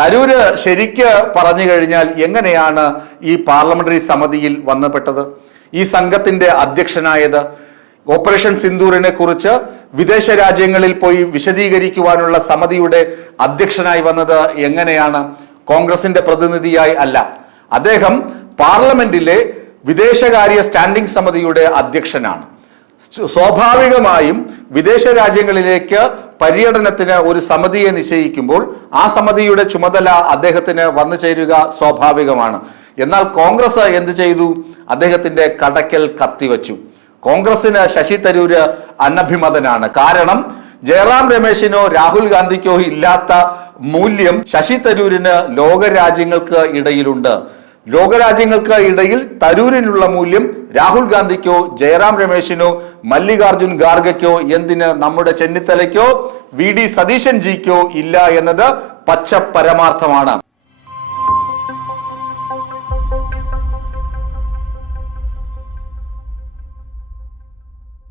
തരൂര് ശരിക്ക് പറഞ്ഞു കഴിഞ്ഞാൽ എങ്ങനെയാണ് ഈ പാർലമെന്ററി സമിതിയിൽ വന്നപ്പെട്ടത്, ഈ സംഘത്തിന്റെ അധ്യക്ഷനായത്? ഓപ്പറേഷൻ സിന്ദൂറിനെ കുറിച്ച് വിദേശ രാജ്യങ്ങളിൽ പോയി വിശദീകരിക്കുവാനുള്ള സമിതിയുടെ അധ്യക്ഷനായി വന്നത് എങ്ങനെയാണ്? കോൺഗ്രസിന്റെ പ്രതിനിധിയായി അല്ല. അദ്ദേഹം പാർലമെന്റിലെ വിദേശകാര്യ സ്റ്റാൻഡിംഗ് സമിതിയുടെ അധ്യക്ഷനാണ്. സ്വാഭാവികമായും വിദേശ രാജ്യങ്ങളിലേക്ക് പര്യടനത്തിന് ഒരു സമിതിയെ നിശ്ചയിക്കുമ്പോൾ ആ സമിതിയുടെ ചുമതല അദ്ദേഹത്തിന് വന്നു ചേരുക സ്വാഭാവികമാണ്. എന്നാൽ കോൺഗ്രസ് എന്ത് ചെയ്തു? അദ്ദേഹത്തിന്റെ കടക്കൽ കത്തിവച്ചു. കോൺഗ്രസിന് ശശി തരൂര് അനഭിമതനാണ്. കാരണം ജയറാം രമേശിനോ രാഹുൽ ഗാന്ധിക്കോ ഇല്ലാത്ത മൂല്യം ശശി തരൂരിന് ലോകരാജ്യങ്ങൾക്ക് ഇടയിലുണ്ട്. ലോകരാജ്യങ്ങൾക്ക് ഇടയിൽ തരൂരിനുള്ള മൂല്യം രാഹുൽ ഗാന്ധിക്കോ ജയറാം രമേശിനോ മല്ലികാർജുൻ ഖാർഗെക്കോ, എന്തിന് നമ്മുടെ ചെന്നിത്തലയ്ക്കോ VD സതീശൻ ജിക്കോ ഇല്ല എന്നത് പച്ച പരമാർത്ഥമാണ്.